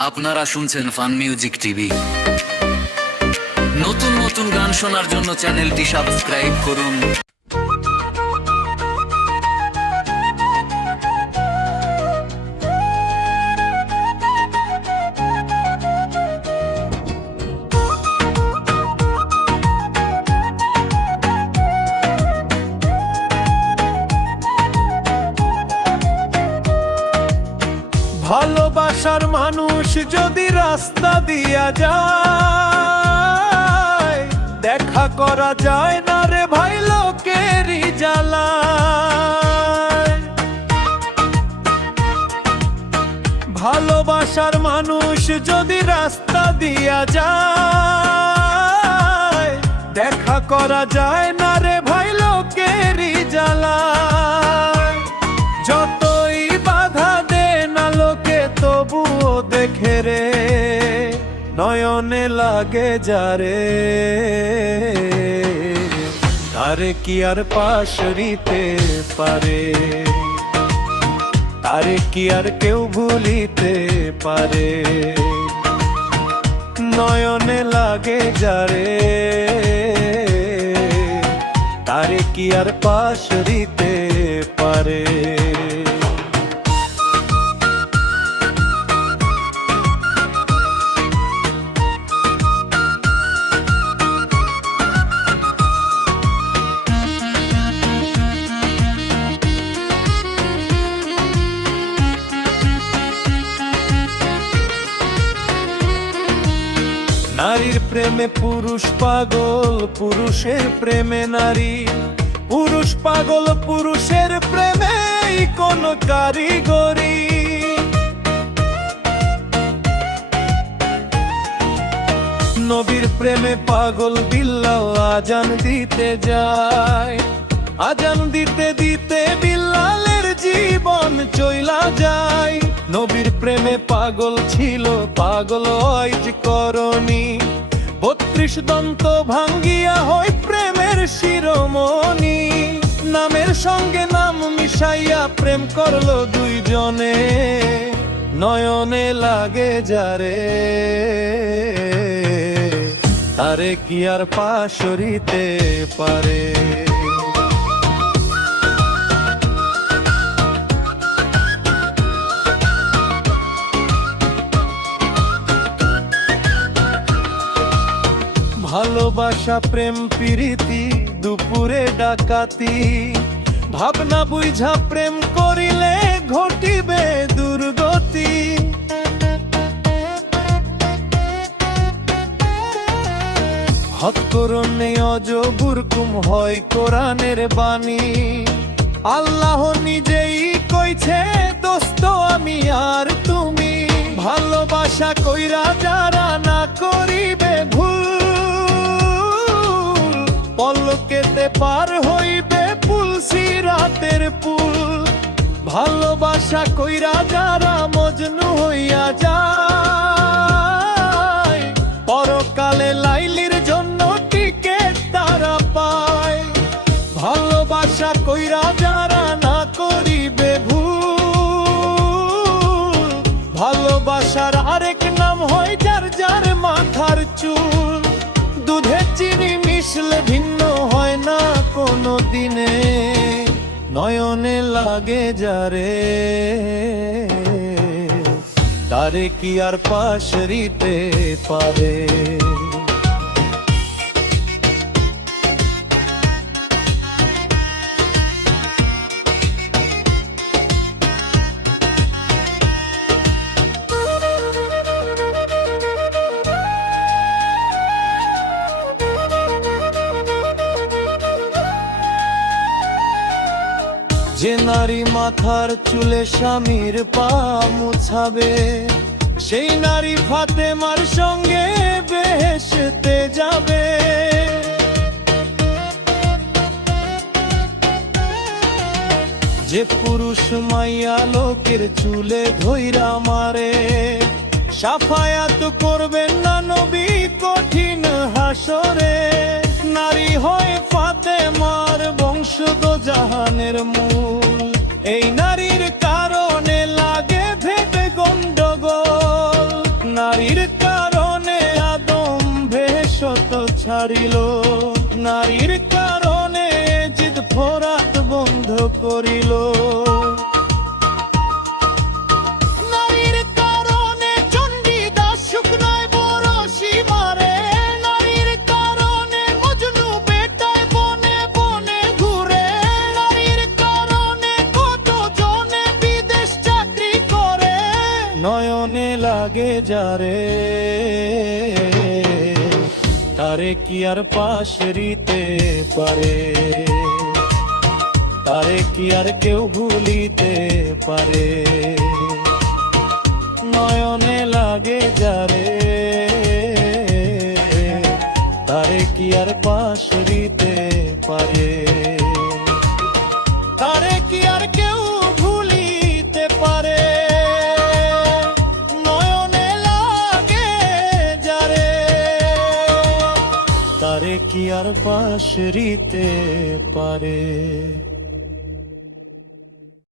আপনারা শুনছেন fun music TV. নতুন নতুন গান শোনার জন্য চ্যানেলটি সাবস্ক্রাইব করুন। ভালোবাসার মানুষ যদি রাস্তা দিয়া যায়, দেখা করা যায় না রে ভাই লোকেরই জ্বালায়। ভালোবাসার মানুষ যদি রাস্তা দিয়া যায়, দেখা করা যায় না রে ভাই লোকেরই জ্বালায়। যতই বাধা দে না লোকে তবুও দেখে রে, নয়নে লাগে যারে, তারে কি আর পাশরিতে পারে, তারে কি আর কেউ ভুলিতে পারে। নয়নে লাগে যারে, তারে কি আর পাশরিতে পারে। নারীর প্রেমে পুরুষ পাগল, পুরুষের প্রেমে নারী, পুরুষ পাগল পুরুষের প্রেমে কোন কারিগরি। নবীর প্রেমে পাগল বিল্লাল আজান দিতে যায়, আজান দিতে দিতে বিল্লালের জীবন চইলা যায়। নবীর প্রেমে পাগল ছিল পাগল ওয়াইজ করণী, 32 দন্ত ভাঙ্গিয়া হয় প্রেমের শিরোমণি। নামের সঙ্গে নাম মিশাইয়া প্রেম করলো দুইজনে, নয়নে লাগে যারে, তারে কি আর পাশরিতে পারে। ভালোবাসা প্রেম প্রীতি দুপুরে ডাকাতি, ভাবনা বুঝা প্রেম করিলে ঘটিবে দুর্গতি। হত করণে অজবুরকুম হয় কোরআনের বাণী। আল্লাহ নিজেই কইছে দোস্ত আমি আর তুমি, ভালোবাসা কইরা যারা না করিবে ভুল, পলকেতে পার হইবে পুল সিরাতের পুল। ভালোবাসা কইরা যারা মজনু হইয়া যায়, পরকালে লাইলির জন্য টিকেট তারা পায়। ভালোবাসা কইরা যারা না করিবে ভুল, ভালোবাসার আরেক নাম হয় যার যার মাথার চুল। দুধে চিনি মিশলে ভিন্ন হয় না কোনো দিনে, নয়নে লাগে যারে, তারে কি আর পাশরিতে পারে। যে নারী মাথার চুলে স্বামীর পা মুছাবে, সেই নারী ফাতেমার সঙ্গে বেহেশতে যাবে। যে পুরুষ মাইয়া লোকের চুলে ধইরা মারে, সাফায়াত করবেন না নবী কঠিন হাসরে। নারী হয় ফাতেমার বংশ জাহানের মূল, এই নারীর কারণে লাগে ভেবে গন্ডগোল। হারিল। নারীর কারণে জিদ ফোরাত বন্ধ করিল। নারীর কারণে চণ্ডীদাস শুকনায় বরশি মারে। নারীর কারণে মজনু বেটায় বনে বনে ঘুরে। নারীর কারণে কত জনে বিদেশ চাকরি করে। নয়নে লাগে যারে তারে কি আর পাশে রিতে পারে। তারে কি আর কেউ ভুলিতে পারে। নয়নে লাগে যারে তারে কি আর পাশে রিতে পারে। তারে কি আর কেউ ভুলিতে পারে। নয়নে লাগে যারে তারে কি আর পাশে রিতে পারে।